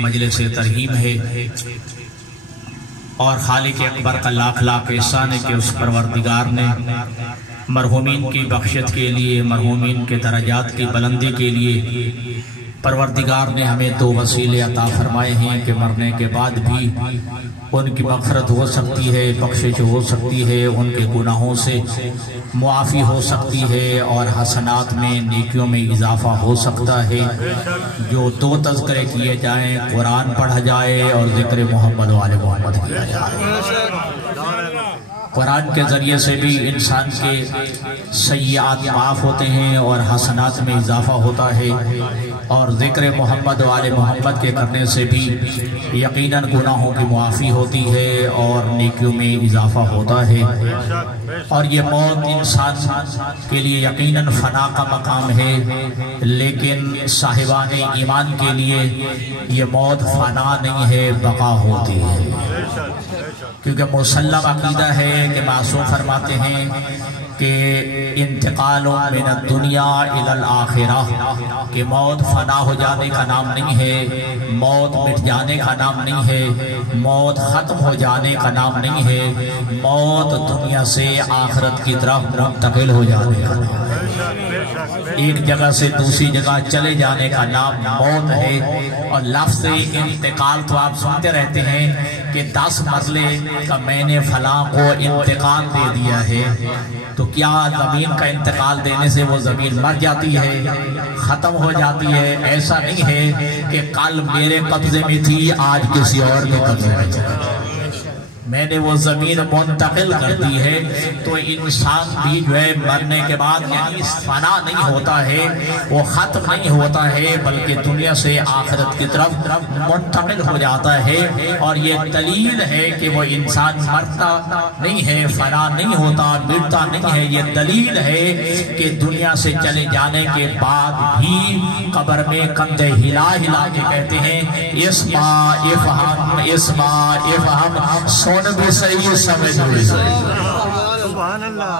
مجلس ترحیم ہے، اور خالق اکبر کا لاکھ لاکھ احسان ہے کہ اس پروردگار نے مرحومین کی بخشت کے لیے، مرحومین کے درجات کی بلندی کے لیے پروردگار نے ہمیں دو وسیلے عطا فرمائے ہیں کہ مرنے کے بعد بھی ان کی مغفرت ہو سکتی ہے، بخشش ہو سکتی ہے، ان کے گناہوں سے معافی ہو سکتی ہے، اور حسنات میں، نیکیوں میں اضافہ ہو سکتا ہے۔ جو دو تذکرے کیے جائیں، قرآن پڑھا جائے اور ذکر محمد و آل محمد کیا جائے۔ قرآن کے ذریعے سے بھی انسان کے سیئات معاف ہوتے ہیں اور حسنات میں اضافہ ہوتا ہے، اور ذکر محمد و آل محمد کے کرنے سے بھی یقیناً گناہوں کی معافی ہوتی ہے اور نیکیوں میں اضافہ ہوتا ہے۔ اور یہ موت انسان کے لیے یقیناً فنا کا مقام ہے، لیکن صاحبان ایمان کے لیے یہ موت فنا نہیں ہے، بقا ہوتی ہے، کیونکہ مسلم عقیدہ ہے کہ معصوم فرماتے ہیں کہ انتقال من الدنیا الی الاخرہ، کہ موت فنا ہو جانے کا نام نہیں ہے، موت مٹ جانے کا نام نہیں ہے، موت ختم ہو جانے کا نام نہیں ہے، موت دنیا سے آخرت کی طرف منتقل ہو جانے کا نام ہے۔ ایک جگہ سے دوسری جگہ چلے جانے کا نام موت ہے۔ اور لفظ انتقال تو آپ سنتے رہتے ہیں کہ 10 مرلے کا میں نے فلاں کو انتقال دے دیا ہے، تو کیا زمین کا انتقال دینے سے وہ زمین مر جاتی ہے، ختم ہو جاتی ہے؟ ایسا نہیں ہے کہ کل میرے قبضے میں تھی، آج کسی اور کے قبضے میں تھی، میں نے وہ زمین منتقل کر دی ہے۔ تو انسان بھی جو ہے مرنے کے بعد یعنی فنا نہیں ہوتا ہے، وہ ختم نہیں ہوتا ہے، بلکہ دنیا سے آخرت کی طرف منتقل ہو جاتا ہے۔ اور یہ دلیل ہے کہ وہ انسان مرتا نہیں ہے، فنا نہیں ہوتا، مٹتا نہیں ہے۔ یہ دلیل ہے کہ دنیا سے چلے جانے کے بعد بھی قبر میں کندھے ہلا ہلا کے کہتے ہیں اسمع افہم، اسمع افہم، سن بھی صحیح، سمجھ بھی صحیح۔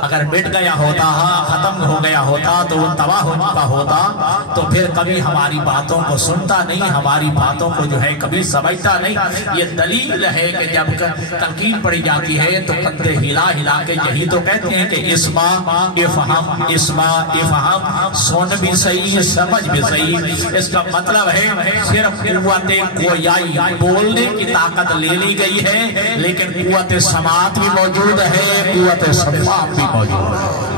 اگر مٹ گیا ہوتا، ختم ہو گیا ہوتا، تو وہ تباہ ہو چکا ہوتا، تو پھر کبھی ہماری باتوں کو سنتا نہیں، ہماری باتوں کو جو ہے کبھی سمجھتا نہیں۔ یہ دلیل ہے کہ جب تلقین پڑی جاتی ہے تو کندھے ہلا ہلا کے یہی تو کہتے ہیں کہ اسمع افہم، اسمع افہم، سن بھی صحیح، سمجھ بھی صحیح۔ اس کا مطلب ہے صرف قوت گویائی، بولنے کی طاقت لے لی گئی ہے، لیکن قوت سماعت بھی موجود ہے، قوت سماعت بھی موجود ہے۔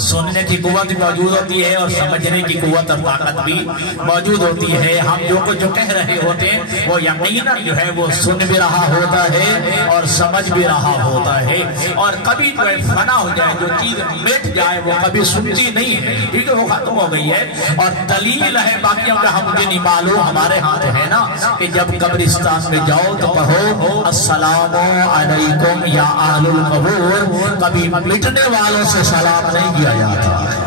سننے کی قوت موجود ہوتی ہے اور سمجھنے کی قوت اور طاقت بھی موجود ہوتی ہے۔ ہم جو کہہ رہے ہوتے ہیں وہ یقیناً جو ہے وہ سن بھی رہا ہوتا ہے اور سمجھ بھی رہا ہوتا ہے۔ اور کبھی جو ہے فنا ہو جائے، جو چیز مٹ جائے، وہ کبھی سنتی نہیں ہے، کیونکہ وہ ختم ہو گئی ہے۔ اور دلیل ہے، باقیوں کا ہم بھی نہیں معلوم، ہمارے ہاتھ ہے نا کہ جب قبرستان میں جاؤ تو کہو السلام علیکم یا اہل القبور۔ کبھی مٹنے والوں سے سلام نہیں کیا جاتا ہے،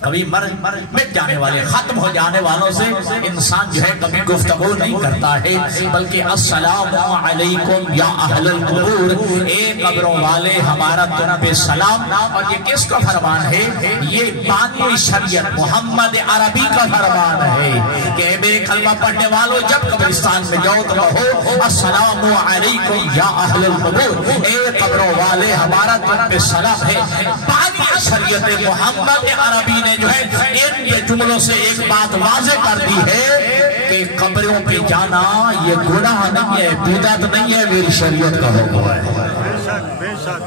کبھی مٹ جانے والے، ختم ہو جانے والوں سے انسان جو ہے کبھی گفتگو نہیں کرتا ہے، بلکہ السلام علیکم یا اہل القبور، اے قبروں والے ہمارا تم پہ سلام۔ اور یہ کس کا فرمان ہے؟ یہ بانی شریعت محمد عربی کا فرمان ہے کہ میرے کلمہ پڑھنے والوں جب قبرستان میں جاؤ تو کہو السلام علیکم یا اہل القبور، اے قبروں والے ہمارا تم پہ سلام ہے۔ بانی شریعت محمد عربی نے جو ہے ان جملوں سے ایک بات واضح کر دی ہے کہ قبروں پہ جانا یہ گناہ نہیں ہے، بدعت نہیں ہے، میری شریعت کا حکم ہے۔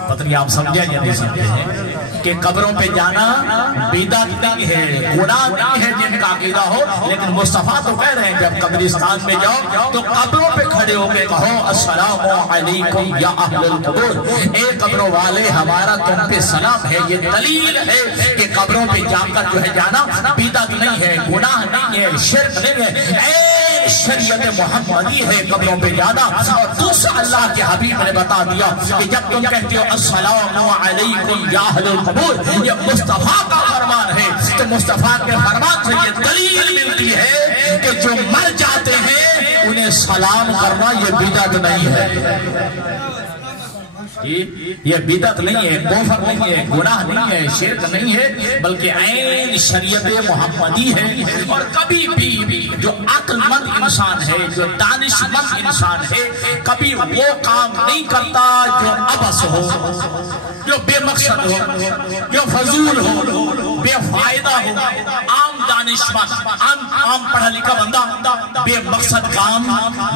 پتہ نہیں آپ سمجھیں یا نہیں سمجھیں کہ قبروں پہ جانا بدعت نہیں ہے، گناہ نہیں ہے جن کا عقیدہ ہو، لیکن مصطفیٰ تو کہہ رہے ہیں جب قبرستان میں جاؤ تو قبروں پہ کھڑے ہو کے کہو السلام علیکم یا اہل القبور، اے قبروں والے ہمارا تم پہ سلام ہے۔ یہ دلیل ہے کہ قبروں پہ جا کر جو ہے جانا بدعت نہیں ہے، گناہ نہیں ہے، شرک نہیں ہے، شریعت محمدی ہے قبروں پہ جانا۔ اور دوسرا اللہ کے حبیب نے بتا دیا کہ جب تم کہتے ہو السلام علیکم یا اہل القبور، یہ مصطفیٰ کا فرمان ہے، تو مصطفیٰ کے فرمان سے یہ دلیل ملتی ہے کہ جو مر جاتے ہیں انہیں سلام کرنا یہ بدعت نہیں ہے۔ یہ بدعت نہیں ہے، کفر نہیں ہے، گناہ نہیں ہے، شرک نہیں ہے، بلکہ عین شریعت محمدی ہے۔ اور کبھی بھی جو عقل مند انسان ہے، جو دانش مند انسان ہے، کبھی وہ کام نہیں کرتا جو عبث ہو، جو بے مقصد ہو، جو فضول ہو، بے فائدہ ہو۔ عام دانشمند، عام پڑھا لکھا بندہ بے مقصد کام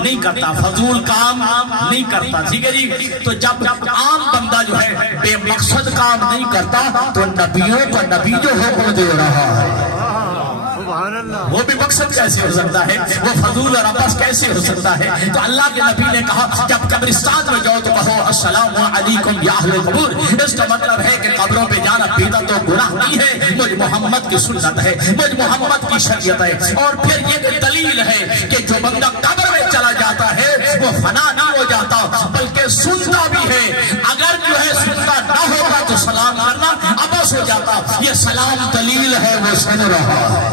نہیں کرتا، فضول کام نہیں کرتا، ٹھیک ہے جی۔ تو جب عام بندہ جو ہے بے مقصد کام نہیں کرتا تو نبیوں کا نبی جو حکم دے رہا ہے وہ بھی مقصد کیسے ہو سکتا ہے، وہ فضول اور عبث کیسے ہو سکتا ہے؟ تو اللہ کے نبی نے کہا جب قبرستان میں جاؤ تو کہو السلام علیکم یا اہل قبور۔ اس کا مطلب ہے کہ قبروں پہ جانا بدعت تو گناہ نہیں ہے، مجھ محمد کی سنت ہے، مجھ محمد کی شریعت ہے۔ اور پھر یہ دلیل ہے کہ جو بندہ قبر میں چلا جاتا ہے وہ فنا نہیں ہو جاتا بلکہ سنتا بھی ہے۔ اگر جو ہے سنتا نہ ہوگا تو سلام کرنا عبث ہو جاتا۔ یہ سلام دلیل ہے وہ سن رہا ہے،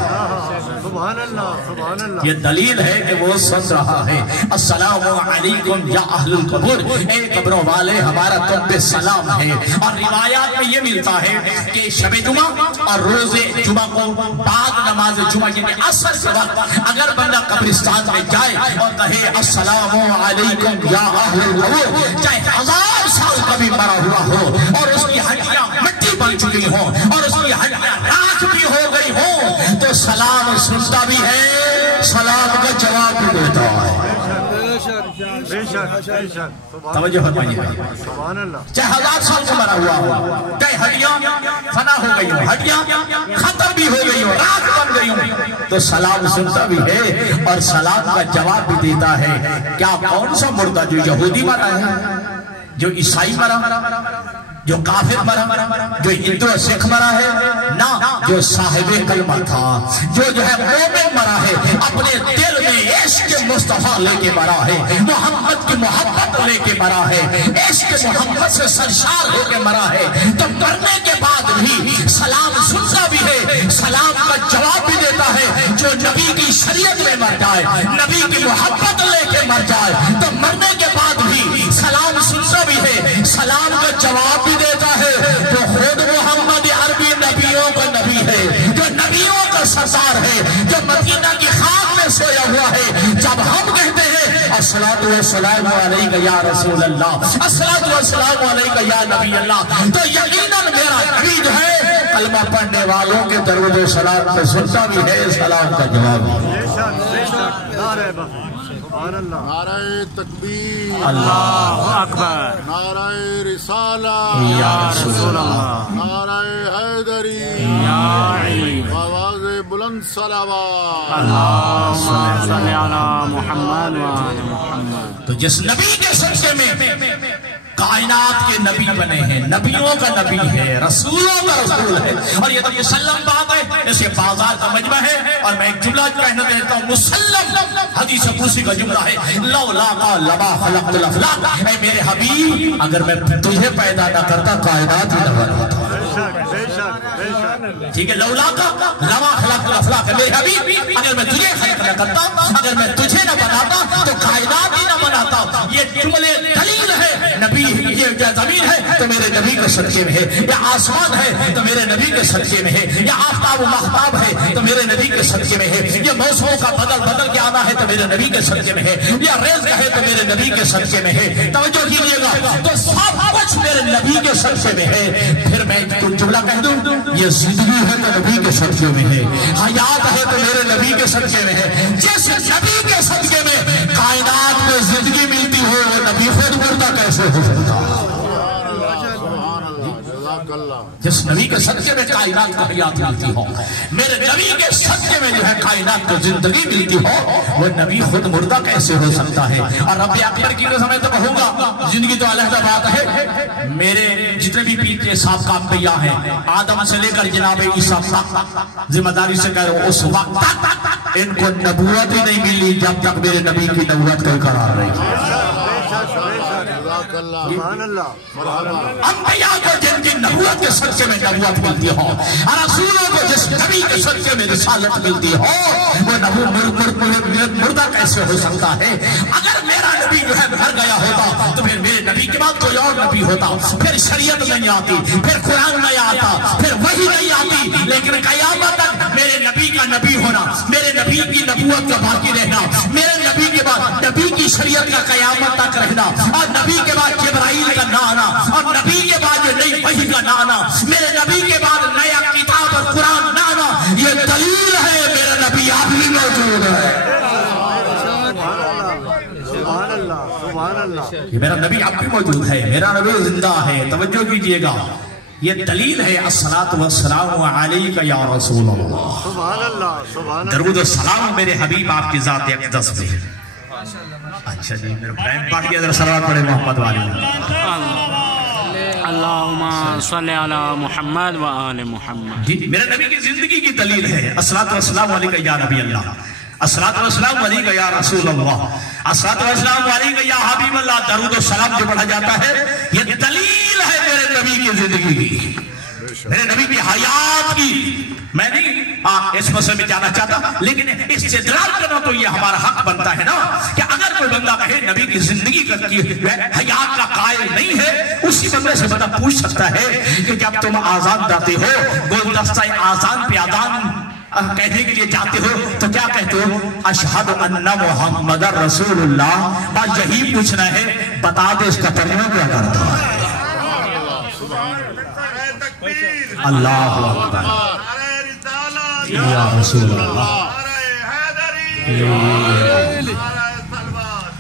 یہ دلیل ہے کہ وہ سن رہا ہے۔ السلام علیکم یا اہل القبور، اے قبروں والے ہمارا تم پہ سلام ہے۔ اور روایات میں یہ ملتا ہے کہ شب جمعہ اور روز جمعہ کو بعد نماز جمعہ یعنی عصر کے وقت اگر بندہ قبرستان میں جائے اور کہے السلام علیکم یا اہل القبور، چاہے 1000 سال کبھی مرا ہوا ہو اور اس کی ہڈیاں مٹی بن چکی ہوں اور اس کی ہڈیاں راکھ بھی ہو گئی ہوں تو سلام سنتا بھی ہے، سلام کا جواب بھی دیتا ہے۔ توجہ فرمائیے، چاہے 1000 سال کا مرا ہوا ہو، چاہے ہڈیاں فنا ہو گئی ہوں، ہڈیاں ختم بھی ہو گئی ہوں، راکھ بن گئی ہوں، تو سلام سنتا بھی ہے اور سلام کا جواب بھی دیتا ہے۔ کیا کون سا مردہ جو یہودی مرا ہے، جو عیسائی مرا، جو کافر مرا، جو ہندو سکھ مرا ہے؟ نہ، جو صاحب کلمہ تھا، جو ہے مومن مرا ہے، اپنے دل میں عشق مصطفیٰ لے کے مرا ہے، محمد کی محبت لے کے مرا ہے، عشق محمد سے سرشار ہو کے مرا ہے، تو مرنے کے بعد بھی سلام سنتا بھی ہے، سلام کا جواب بھی دیتا ہے۔ جو نبی کی شریعت میں مر جائے، نبی کی محبت لے کے مر جائے تو مرنے کے بعد بھی سلام سنتا بھی ہے، سلام کا جواب بھی دیتا ہے۔ جو خود محمد عربی نبیوں کا نبی ہے، جو نبیوں کا سردار ہے، جو مدینہ کی خاک میں سویا ہوا ہے، جب ہم کہتے ہیں الصلاۃ والسلام علیک یا رسول اللہ، الصلاۃ والسلام علیک یا نبی اللہ، تو یقیناً میرا نبی جو ہے کلمہ پڑھنے والوں کے درود و سلام پہ سنتا بھی ہے، سلام کا جواب بھی۔ نعرہ تکبیر، اللہ اکبر، نعرہ رسالہ یا رسول اللہ، نعرہ حیدری، یا علی، آواز بلند صلوات، اللہم صلی علی محمد و آل محمد۔ تو جس نبی کے صدقے میں کائنات کے نبی بنے ہیں، نبیوں کا نبی ہے، رسولوں کا رسول ہے، اور یہ تو مسلم بات ہے، اسے بازار کا مجمع ہے۔ اور میں ایک جملہ کہنا دیتا ہوں، مسلم حدیث قدسی کا جملہ ہے، لولا کا لما خلقت الافلاق، اے میرے حبیب اگر میں تجھے پیدا نہ کرتا کائنات ہی نہ بناتا۔ ٹھیک ہے، لولا کا لما خلقت الافلاق، میرے حبیب اگر میں تجھے خلق نہ کرتا، اگر میں تجھے نہ بناتا تو کائنات ہی نہ بناتا۔ یہ جملے دلیل ہے، نبی یہ زمین ہے تو میرے نبی کے صدقے میں ہے، یا آسمان ہے تو میرے نبی کے صدقے میں ہے، یا آفتاب و مہتاب ہے تو میرے نبی کے صدقے میں ہے، یا موسموں کا بدل کے آنا ہے تو میرے نبی کے صدقے میں ہے، یا رزق ہے تو میرے نبی کے صدقے میں ہے۔ توجہ کیجئے گا، تو سب کچھ میرے نبی کے صدقے میں ہے۔ پھر میں کچھ جملہ کہہ دوں، یہ زندگی ہے تو نبی کے صدقے میں ہے، حیات ہے تو میرے نبی کے صدقے میں ہے۔ جس نبی کے صدقے میں کائنات میں زندگی ملتی ہو وہ نبی خود مردہ کیسے ہو سکتا؟ جس نبی کے صدقے میں کائنات کو حیات ملتی ہو، میرے نبی کے صدقے میں جو ہے کائنات کو زندگی ملتی ہو، وہ نبی خود مردہ کیسے ہو سکتا ہے؟ اور رب اکبر کی قسم میں تو کہوں گا، زندگی تو علیحدہ بات ہے، میرے جتنے بھی پیر کے صاحب انبیاء ہیں، آدم سے لے کر جناب عیسیٰ تک، ذمہ داری سے کہہ رہا ہوں اس وقت تک ان کو نبوت ہی نہیں ملی جب تک میرے نبی کی نبوت کا قرار رہی۔ انبیاء کو جن کی نبوت کے صدقے میں نبوت ملتی ہو، رسولوں کو جس نبی کے صدقے میں رسالت ملتی ہو، وہ مردہ کیسے ہو سکتا ہے؟ اگر میرا نبی جو ہے مر گیا ہوتا تو پھر میرے نبی کے بعد کوئی اور نبی ہوتا، پھر شریعت نہیں آتی، پھر قرآن نہیں آتا، پھر وحی نہیں آتی، لیکن قیامت تک میرے نبی کا نبی ہونا، میرے نبی کی نبوت کا باقی رہنا، میرے نبی کے بعد نبی کی شریعت کا قیامت تک رہنا، اور نبی کے بعد جبرائیل کا نہ آنا، اور نبی کے بعد جو نئی وحی کا نہ آنا، میرے نبی کے بعد نیا کتاب اور قرآن نہ آنا، یہ دلیل ہے میرا نبی اب بھی موجود ہے۔ یہ میرا نبی اب بھی موجود ہے، میرا نبی زندہ ہے، توجہ کیجئے گا، یہ دلیل ہے الصلاۃ والسلام علیک یا رسول اللہ۔ درود و سلام میرے حبیب آپ کی ذات اقدس پہ۔ اچھا جی میرے ٹائم پڑھ گیا، ذرا صلوات پڑھے محمد والی۔ اللہم صلی علی محمد و آل محمد۔ جی میرے نبی کی زندگی کی دلیل ہے الصلاۃ والسلام علیک یا نبی اللہ، الصلاۃ والسلام علیک یا رسول اللہ، الصلاۃ والسلام علیک یا حبیب اللہ۔ درود و سلام جو پڑھا جاتا ہے یہ دلیل ہے میرے نبی کی زندگی کی، میرے نبی کی حیات کی۔ میں نہیں اس مسئلے میں جانا چاہتا، لیکن استدلال کرنا تو یہ ہمارا حق بنتا ہے نا کہ اگر کوئی بندہ کہے نبی کی زندگی کا حیات کا قائل نہیں ہے، اسی بندے سے بندہ پوچھ سکتا ہے کہ جب تم آزان دیتے ہو، گلدستہ آزان پہ آزان کہنے کے لیے جاتے ہو تو کیا کہتے ہو؟ اشہد ان محمد رسول اللہ۔ بس یہی پوچھنا ہے، بتا دے اس کا ترجمہ کیا کرتا ہے؟ اللہ اکبر یا رسول اللہ۔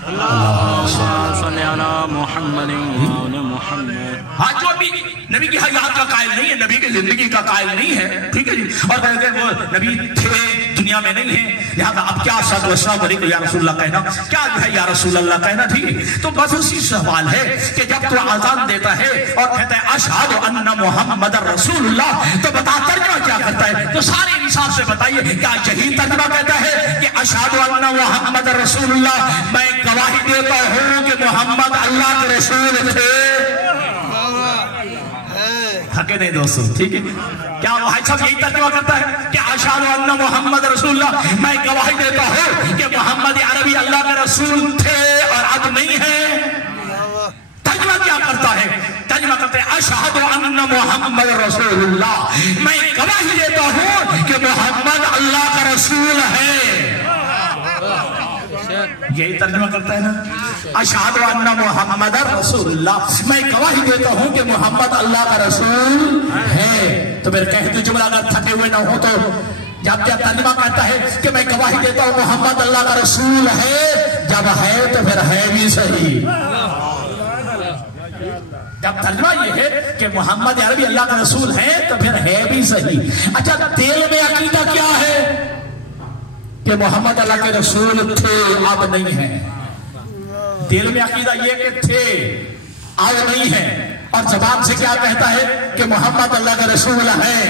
اللہم صلی علی محمد و آل محمد۔ ہاں جو بھی نبی کی حیات کا قائل نہیں ہے، نبی کی زندگی کا قائل نہیں ہے، ٹھیک ہے جی، اور کہتے ہیں وہ نبی تھے دنیا میں نہیں ہے، لہذا اب کیا صد و السلام علیکم یا رسول اللہ کہنا، کیا جو ہے یا رسول اللہ کہنا، ٹھیک ہے؟ تو بس اسی سوال ہے کہ جب تو آزان دیتا ہے اور کہتا ہے اشہد ان محمد رسول اللہ، تو بتا ترجمہ کیا کرتا ہے؟ تو سارے انصاف سے بتائیے کیا یہی ترجمہ کہتا ہے کہ اشہد ان محمد رسول اللہ، میں گواہی دیتا ہوں کہ محمد اللہ کے رسول تھے؟ تھکے نہیں دوستو، ٹھیک ہے؟ کیا بھائی صاحب یہی ترجمہ کرتا ہے کہ اشہد ان محمد رسول اللہ، میں گواہی دیتا ہوں کہ محمد عربی اللہ کے رسول تھے اور اب نہیں ہے؟ ترجمہ کیا کرتا ہے؟ ترجمہ کرتا ہے اشہد ان محمد رسول اللہ، میں گواہی دیتا ہوں کہ محمد اللہ کا رسول ہے۔ یہی ترجمہ کرتا ہے نا، اشہد ان محمد رسول اللہ، میں گواہی دیتا ہوں کہ محمد اللہ کا رسول ہے۔ تو پھر کہتے جملہ اگر تھکے ہوئے نہ ہو تو جب کیا ترجمہ کہتا ہے کہ میں گواہی دیتا ہوں محمد اللہ کا رسول ہے، جب ہے تو پھر ہے بھی صحیح۔ جب ترجمہ یہ ہے کہ محمد عربی اللہ کا رسول ہے تو پھر ہے بھی صحیح۔ اچھا دل میں عقیدہ کیا ہے؟ کہ محمد اللہ کے رسول تھے اب نہیں ہیں۔ دل میں عقیدہ یہ کہ تھے اب نہیں ہیں، اور زبان سے کیا کہتا ہے کہ محمد اللہ کے رسول ہے۔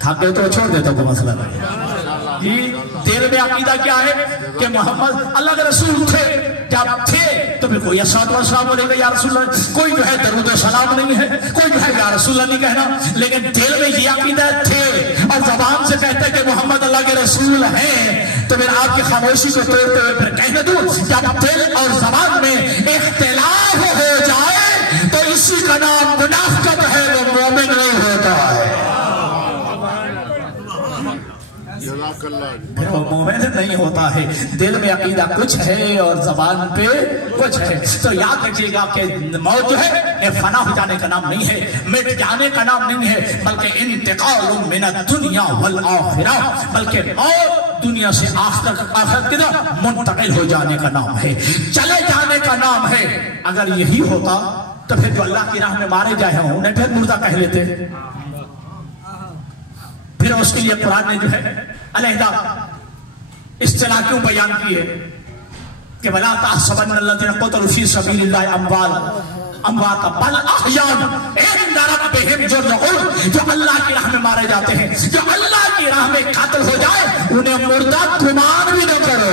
تھک گئے تو چھوڑ دیتا کوئی مسئلہ نہیں جی۔ دل میں عقیدہ کیا ہے کہ محمد اللہ کے رسول تھے، جب تھے تو پھر کوئی الصلاۃ والسلام علیہ یا رسول اللہ، کوئی جو ہے درود و سلام نہیں ہے، کوئی جو ہے یا رسول اللہ نہیں کہنا، لیکن دل میں یہ عقیدہ تھے اور زبان سے کہتے ہیں کہ محمد اللہ کے رسول ہیں، تو پھر آپ کی خاموشی کو توڑتے ہوئے پھر کہنے دوں، جب دل اور زبان میں اختلاف ہو جائے تو اسی کا نام منافقت ہے، وہ مومن نہیں ہوتا ہے۔ پھر وہ مومن نہیں ہوتا ہے۔ دل میں عقیدہ کچھ ہے اور زبان پہ کچھ ہے۔ تو یاد رکھیے گا کہ موت جو ہے یہ فنا ہو جانے کا نام نہیں ہے، مٹ جانے کا نام نہیں ہے، بلکہ انتقال من الدنیا والآخرہ، بلکہ موت دنیا سے آخرت کی طرف منتقل ہو جانے کا نام ہے، چلے جانے کا نام ہے۔ اگر یہی ہوتا تو پھر جو اللہ کی راہ میں مارے جائے ہوں انہیں پھر مردہ کہہ لیتے۔ پھر اس کے لیے قرآن نے جو ہے علیحدہ اصطلاح کیوں بیان کی ہے کہ وَلَا تَحْسَبَنَّ الَّذِينَ قُتِلُوا فِي سَبِيلِ اللَّهِ أَمْوَاتًا بَلْ أَحْيَاءٌ عِندَ رَبِّهِمْ يُرْزَقُونَ۔ جو اللہ کی راہ میں مارے جاتے ہیں، جو اللہ کی راہ میں قتل ہو جائے، انہیں مردہ گمان بھی نہ کرو۔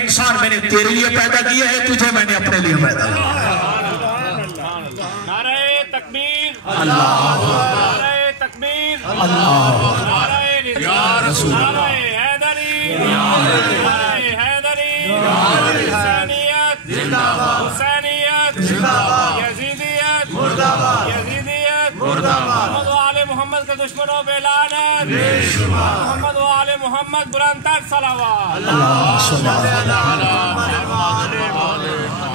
انسان میں نے تیرے لیے پیدا کیا ہے, تجھے میں نے اپنے لیے پیدا کیا. نعرہ تکبیر, اللہ نعرہ تکبیر, اللہ نعرہ رسالت, نعرہ حیدری, نعرہ حیدری, حسینیت, حسینیت, یزیدیت, یزیدیت, محمد و آل محمد کے دشمنوں پہ لعنت, محمد و آل محمد بلندتر صلوات.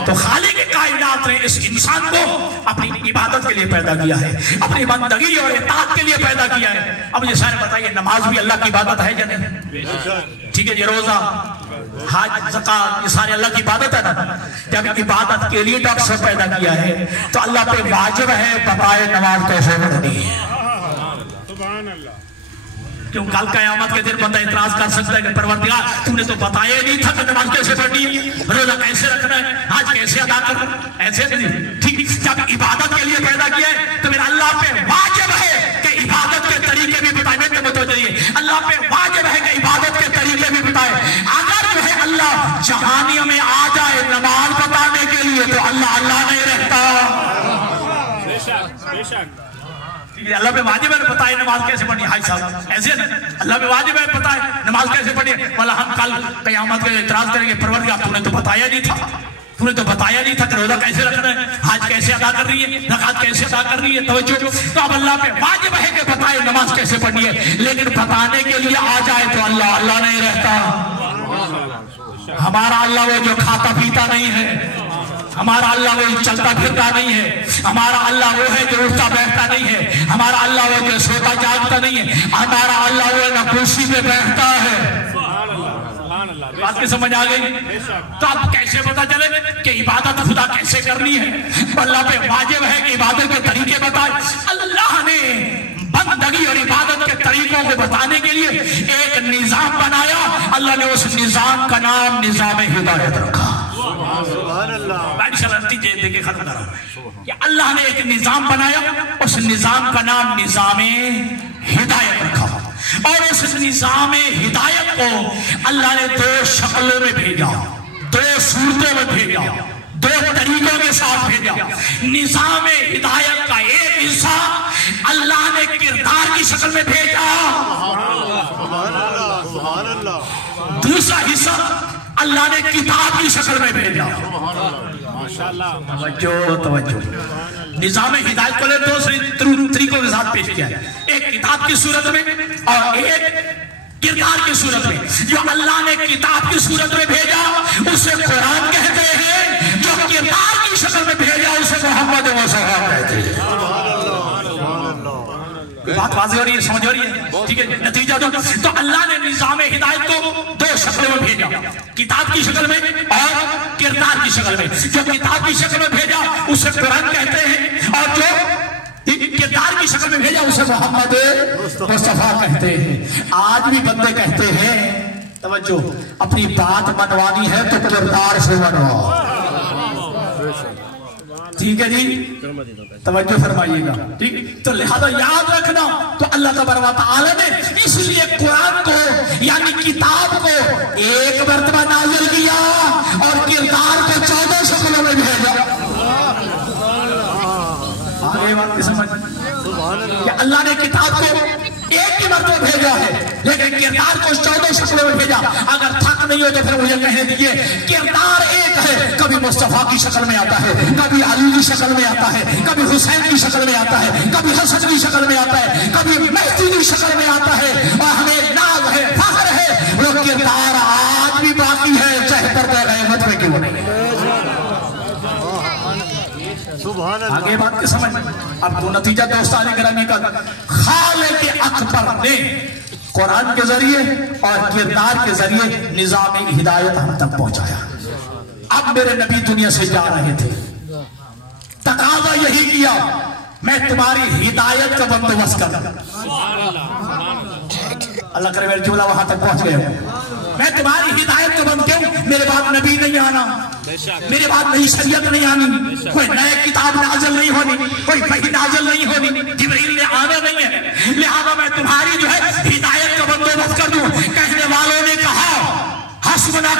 تو خالق کائنات نے اس انسان کو اپنی عبادت کے لیے پیدا کیا ہے, اپنی بندگی اور اطاعت کے لیے پیدا کیا ہے. اب مجھے سارے بتائیے, نماز بھی اللہ کی عبادت ہے یا نہیں؟ ٹھیک ہے جی, روزہ, حج, زکات, یہ سارے اللہ کی عبادت ہے نا. جب عبادت کے لیے ڈاکٹر صاحب پیدا کیا ہے تو اللہ پہ واجب ہے بتائے نماز کیسے پڑھنی ہے. کیوں کل قیامت کے دن بندہ اعتراض کر سکتا ہے کہ پروردگار تو نے تو بتایا نہیں تھا کہ نماز کیسے پڑھنی ہے, روزہ کیسے رکھنا ہے, حج کیسے ادا کرنا ہے. ایسے نہیں. ٹھیک, جب عبادت کے لیے پیدا کیا ہے تو میرا اللہ پہ واجب ہے کہ عبادت کے طریقے بھی بتائے. اللہ پہ واجب ہے کہ عبادت کے طریقے بھی بتائے. اگر جو ہے اللہ جہانیوں میں آ جائے نماز بتانے کے لیے تو اللہ اللہ نہیں رہتا. اللہ پہ واجب ہے بتائے نماز کیسے پڑھنی ہے. حاج صاحب ایسے اللہ پہ واجب ہے بتائے نماز کیسے پڑھنی ہے. والا ہم کل قیامت کے اعتراض کریں گے پروردگار تو نے تو بتایا نہیں تھا, تو نے تو بتایا نہیں تھا کہ روزہ کیسے رکھنا ہے, حج کیسے ادا کر رہی ہے, زکات کیسے ادا کر رہی ہے. توجہ, تو اب اللہ پہ واجب ہے کہ بتائے نماز کیسے پڑھنی ہے, لیکن بتانے کے لیے آ جائے تو اللہ اللہ نہیں رہتا. ہمارا اللہ وہ جو کھاتا پیتا نہیں ہے, ہمارا اللہ وہ چلتا پھرتا نہیں ہے, ہمارا اللہ وہ ہے جو اٹھتا بیٹھتا نہیں ہے, ہمارا اللہ وہ جو سوتا جاگتا نہیں ہے, ہمارا اللہ وہ نہ کرسی پہ بیٹھتا ہے. بات کی سمجھ آ گئی؟ تو اب کیسے پتا چلے کہ عبادت خدا کیسے کرنی ہے؟ اللہ پہ واجب ہے کہ عبادت کے طریقے بتائے. اللہ نے بندگی اور عبادت کے طریقوں کو بتانے کے لیے ایک نظام بنایا. اللہ نے اس نظام کا نام نظام ہدایت رکھا. نتیجے دے کے ختم کرا کہ اللہ نے ایک نظام بنایا, اس نظام کا نام نظام ہدایت رکھا. اور اس نظام ہدایت کو اللہ نے دو شکلوں میں بھیجا, دو صورتوں میں بھیجا, دو طریقوں کے ساتھ بھیجا. نظام ہدایت کا ایک حصہ اللہ نے کردار کی شکل میں بھیجا, دوسرا حصہ اللہ نے کتاب کی شکل میں بھیجا. توجہ. نظام ہدایت کو دو طریقوں کے ساتھ پیش کیا ہے, ایک کتاب کی صورت میں اور ایک کردار کی صورت میں. جو اللہ نے کتاب کی صورت میں بھیجا اسے قرآن کہتے ہیں, جو کردار کی شکل میں بھیجا اسے محمد مصطفیٰ کہتے ہیں. بات واضح ہو رہی ہے, سمجھ ہو رہی ہے؟ ٹھیک ہے, نتیجہ تو اللہ نے نظام ہدایت کو دو شکلوں میں بھیجا, کتاب کی شکل میں اور کردار کی شکل میں. جو کتاب کی شکل میں بھیجا اسے قرآن کہتے ہیں, اور جو کردار کی شکل میں بھیجا اسے محمد مصطفیٰ کہتے ہیں. آج بھی بندے کہتے ہیں, توجہ, اپنی بات منوانی ہے تو کردار سے منواؤ. ٹھیک ہے جی, توجہ فرمائیے گا. ٹھیک, تو لہذا یاد رکھنا, تو اللہ تبارک و تعالی نے اس لیے قرآن کو یعنی کتاب کو ایک مرتبہ نازل کیا اور کردار کو 14 شکلوں میں بھیجا. آگے بات کی سمجھ, کہ اللہ نے کتاب کو ایک ہی مرتبہ بھیجا ہے لیکن کردار کو 14 شکلوں میں بھیجا. اگر تھک نہیں ہو تو پھر مجھے کہہ دیجئے, کردار ایک ہے, کبھی مصطفیٰ کی شکل میں آتا ہے, کبھی علی کی شکل میں آتا ہے, کبھی حسین کی شکل میں آتا ہے, کبھی حسن کی شکل میں آتا ہے, کبھی مہدی کی شکل میں آتا ہے. اور ہمیں ناز ہے, فخر ہے, وہ کردار آج بھی باقی ہے, چاہے پردہ غیبت میں کیوں نہیں. آگے بات کی سمجھ. اب وہ نتیجہ دوستان گرامی کا, خالق اکبر نے قرآن کے ذریعے اور کردار کے ذریعے نظام ہدایت ہم تک پہنچایا. اب میرے نبی دنیا سے جا رہے تھے, تقاضا یہی کیا, میں تمہاری ہدایت کا بندوبست کر دوں. اللہ کرے میرے جملہ وہاں تک پہنچ گئے, میں تمہاری ہدایت کا بند کیوں, میرے بعد نبی نہیں آنا, میرے بعد نئی شریعت نہیں آنی, کوئی نئے کتاب نازل نہیں ہونی, کوئی وحی نازل نہیں ہونی, جبریل نے آنا نہیں ہے, لہذا میں تمہاری جو ہے ہدایت کا بندوبست کر دوں. کہنے والوں نے کہا حسبنا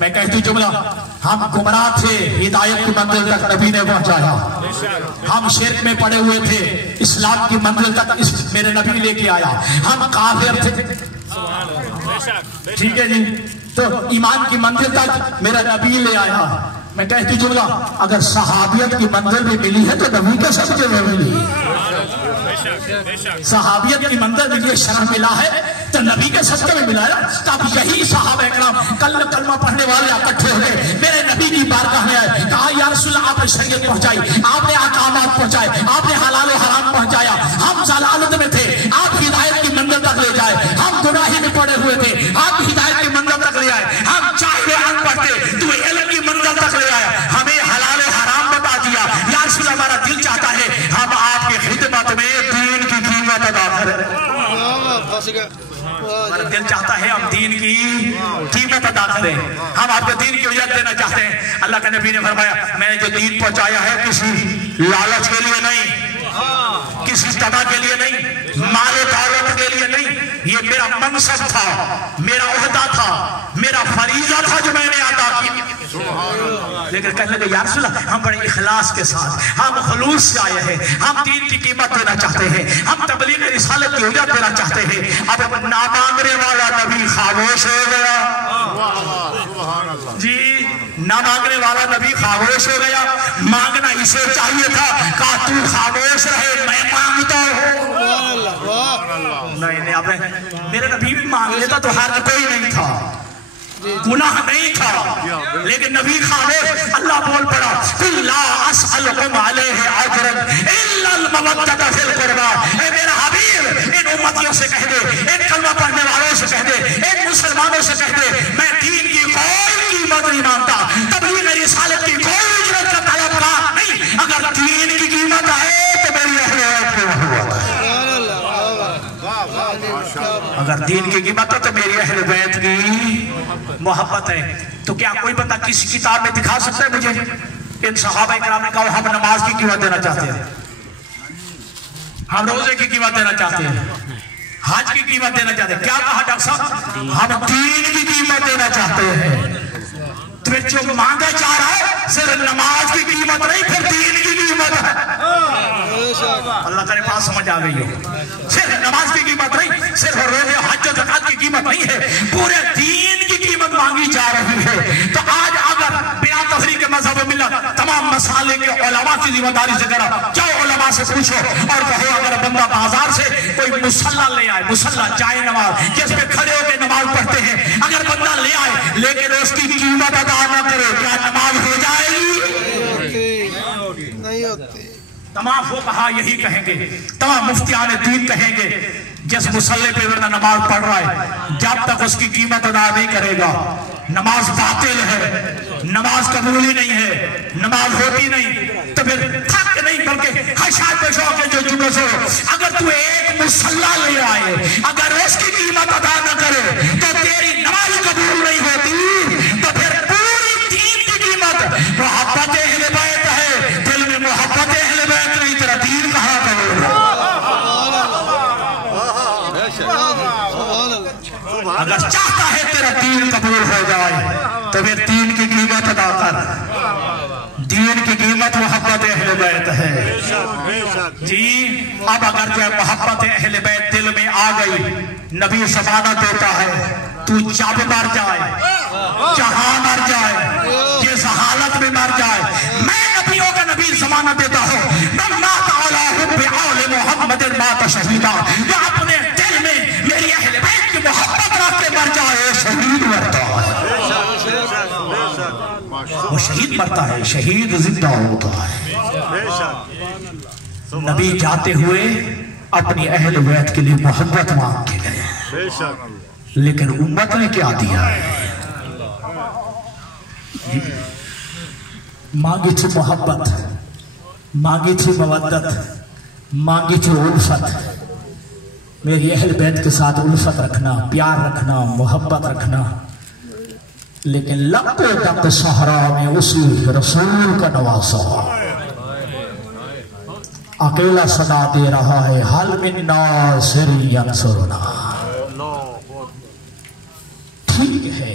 میں کہتی جملہ، ہم گمراہ تھے، ہدایت کی منزل تک نبی نے پہنچایا. ہم شرک میں پڑے ہوئے تھے، اسلام کی منزل تک میرے نبی لے کے آیا. ہم کافر تھے، ٹھیک ہے جی، تو ایمان کی منزل تک میرا نبی لے آیا. میں کہتی جملہ، اگر صحابیت کی منزل بھی ملی ہے تو نبی کے صدقے میں ملی. صحابیت کی منزل میں یہ شرف ملا ہے تو نبی کے صدقے میں ملا ہے. تب یہی صحابہ کرام کلمہ پڑھنے والے اکٹھے ہوئے میرے نبی کی بارگاہ میں آئے، کہا یا رسول اللہ آپ نے شریعت پہنچائی، آپ نے احکامات پہنچائے، آپ نے حلال و حرام پہنچایا. ہم ضلالت میں تھے، آپ ہدایت کی منزل تک لے جائے. ہم گناہی میں پڑے ہوئے تھے، آپ ہدایت کی منزل تک لے آئے. ہم چاہے ان پڑھتے تو علم کی منزل تک لے آیا. ہمیں حلال و حرام بتا دیا. یا رسول اللہ ہمارا دل چاہتا ہے ہم آپ کی خدمت میں دین کی قیمت ادا کریں. ہمارا دل چاہتا ہے ہم دین کی قیمت ادا کریں، ہم آپ کو دین کی اجرت دینا چاہتے ہیں. اللہ کے نبی نے فرمایا میں نے جو دین پہنچایا ہے کسی لالچ کے لیے نہیں، کسی تباہ کے لیے نہیں، مال و دولت کے لیے نہیں. یہ میرا منصب تھا، میرا عہدہ تھا، میرا فریضہ تھا جو میں نے ادا کیا. لیکن کہنے لگے یا رسول اللہ ہم بڑے اخلاص کے ساتھ، ہم خلوص سے آئے ہیں، ہم دین کی قیمت دینا چاہتے ہیں، ہم تبلیغ رسالت کی اجرت دینا چاہتے ہیں. اب نہ مانگنے والا نبی خاموش ہو گیا. جی نہ مانگنے والا نبی خاموش ہو گیا. مانگنا اسے چاہیے تھا، کہا تو خاموش رہے میں مانگتا ہوں. نہیں آپ نے میرے نبی بھی مانگ لیتا تو حرج کوئی نہیں تھا، گناہ نہیں تھا، لیکن نبی خاموش. اللہ بول پڑا قل لا اسألکم علیہ اجرا الا المودۃ فی القربى. اے میرا حبیب ان امتیوں سے کہہ دے، ان کلمہ پڑھنے والوں سے کہہ دے، ان مسلمانوں سے کہہ دے میں دین کی کوئی قیمت نہیں مانتا، تبلیغ رسالت کی کوئی اجرت کا طلبگار نہیں. اگر دین کی قیمت ہے تو میری اہل بیت کی محبت ہے. اگر دین کی قیمت ہے تو میری اہل بیت کی محبت ہے. تو کیا کوئی بندہ کسی کتاب میں دکھا سکتا ہے مجھے ان صحابہ کرام نے کہا ہم نماز کی قیمت دینا چاہتے ہیں، ہم روزے کی قیمت دینا چاہتے ہیں، حج کی قیمت دینا چاہتے ہیں؟ کیا کہا ڈاکٹر صاحب؟ ہم دین کی قیمت دینا چاہتے ہیں. تو پھر جو مانگا جا رہا ہے صرف نماز کی قیمت نہیں، پھر دین کی قیمت ہے. اللہ تعالیٰ پاس سمجھ آ گئی ہو. صرف نماز کی قیمت نہیں، صرف روزے حج و زکات کی قیمت نہیں ہے، پورے دین کی قیمت مانگی جا رہی ہے. تو آج اگر بنا تفریق مذہب ملت تمام مسائل کے علماء کی ذمہ داری سے کرا، جاؤ علماء سے پوچھو اور کہو اگر بندہ بازار سے کوئی مصلی لے آئے، مصلی جائے نماز جس پہ کھڑے ہو کے نماز پڑھتے ہیں، اگر بندہ لے آئے لیکن اس کی قیمت ادا نہ کرے، کیا نماز ہو جائے گی؟ نہیں ہوتی. تمام فقہا یہی کہیں گے، تمام مفتیان دین کہیں گے جس مصلی پہ ورنہ نماز پڑھ رہا ہے جب تک اس کی قیمت ادا نہیں کرے گا نماز باطل ہے، نماز قبولی نہیں ہے، نماز ہوتی نہیں. تو پھر تھک نہیں بلکہ خشاعت و شوق جو جمعہ سے اگر تو ایک مصلی لے آئے اگر اس کی قیمت ادا نہ کرے تو تیری نماز قبول نہیں ہوتی. تو پھر پوری دین کی قیمت محبت اہل بیت ہے، دل میں محبت اہل بیت نہیں، تیرا دین کہاں قبول ہے؟ اگر چاہتا ہے تیرا دین قبول ہو جائے تو پھر دین کی قیمت ادا کر. دین کی قیمت محبت اہل بیت ہے. جی اب اگر جو محبت اہل بیت دل میں آ گئی، نبی ضمانت دیتا ہے تو جب مر جائے، جہاں مر جائے، جس حالت میں مر جائے، میں نبیوں کا نبی ضمانت دیتا ہوں من مات علی حب آل محمد مات شہیدا. جو اپنے دل میں میری اہل بیت کی محبت رکھ کے مر جائے شہید مرتا ہے. وہ شہید مرتا ہے، شہید زندہ ہوتا ہے. نبی جاتے ہوئے اپنی اہل بیت کے لیے محبت مانگ کے گئے، لیکن امت نے کیا دیا ہے؟ مانگی تھی محبت، مانگی تھی مودت، مانگی تھی الفت. میری اہل بیت کے ساتھ الفت رکھنا، پیار رکھنا، محبت رکھنا. لیکن لمبے تک صحرا میں اسی رسول کا نواسا اکیلا صدا دے رہا ہے حل من ناصر ینصرنا. ٹھیک ہے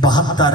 72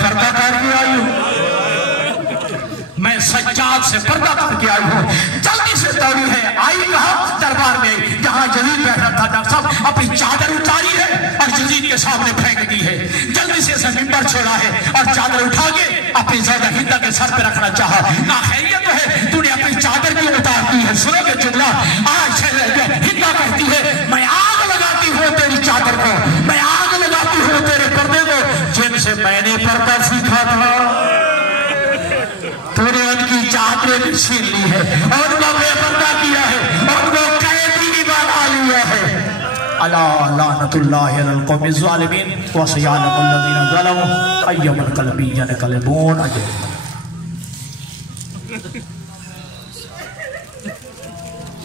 پردہ کر کے آئی ہوں، میں سجاد سے پردہ کر کے آئی ہوں۔ جلدی سے دوڑی ہے، آئی کہاں؟ دربار میں جہاں یزید بیٹھا تھا ڈاکٹر صاحب اپنی چادر اتاری ہے اور یزید کے سامنے پھینک دی ہے۔ جلدی سے اسے منبر چھوڑا ہے اور چادر اٹھا کے اپنی زوجہ ہندہ کے سر پہ رکھنا چاہا۔ نا خیریت ہے، تو نے اپنی چادر کیوں اتار دی ہے؟ سنو گے جملہ، آج ہندہ کہتی ہے میں آگ لگاتی ہوں تیری چادر کو، میں آگ لگاتی ہوں تیرے پردے کو، جن سے میں نے پردہ سیکھا تھا تو نے ان کی چادریں بھی چھین لی ہے، ان کو بے پردہ کیا ہے، ان کو قیدی بھی بنا لیا ہے۔ الا لعنت اللہ علی القوم الظالمین وسیعلم الذین ظلموا ایما القلب ینقلبون۔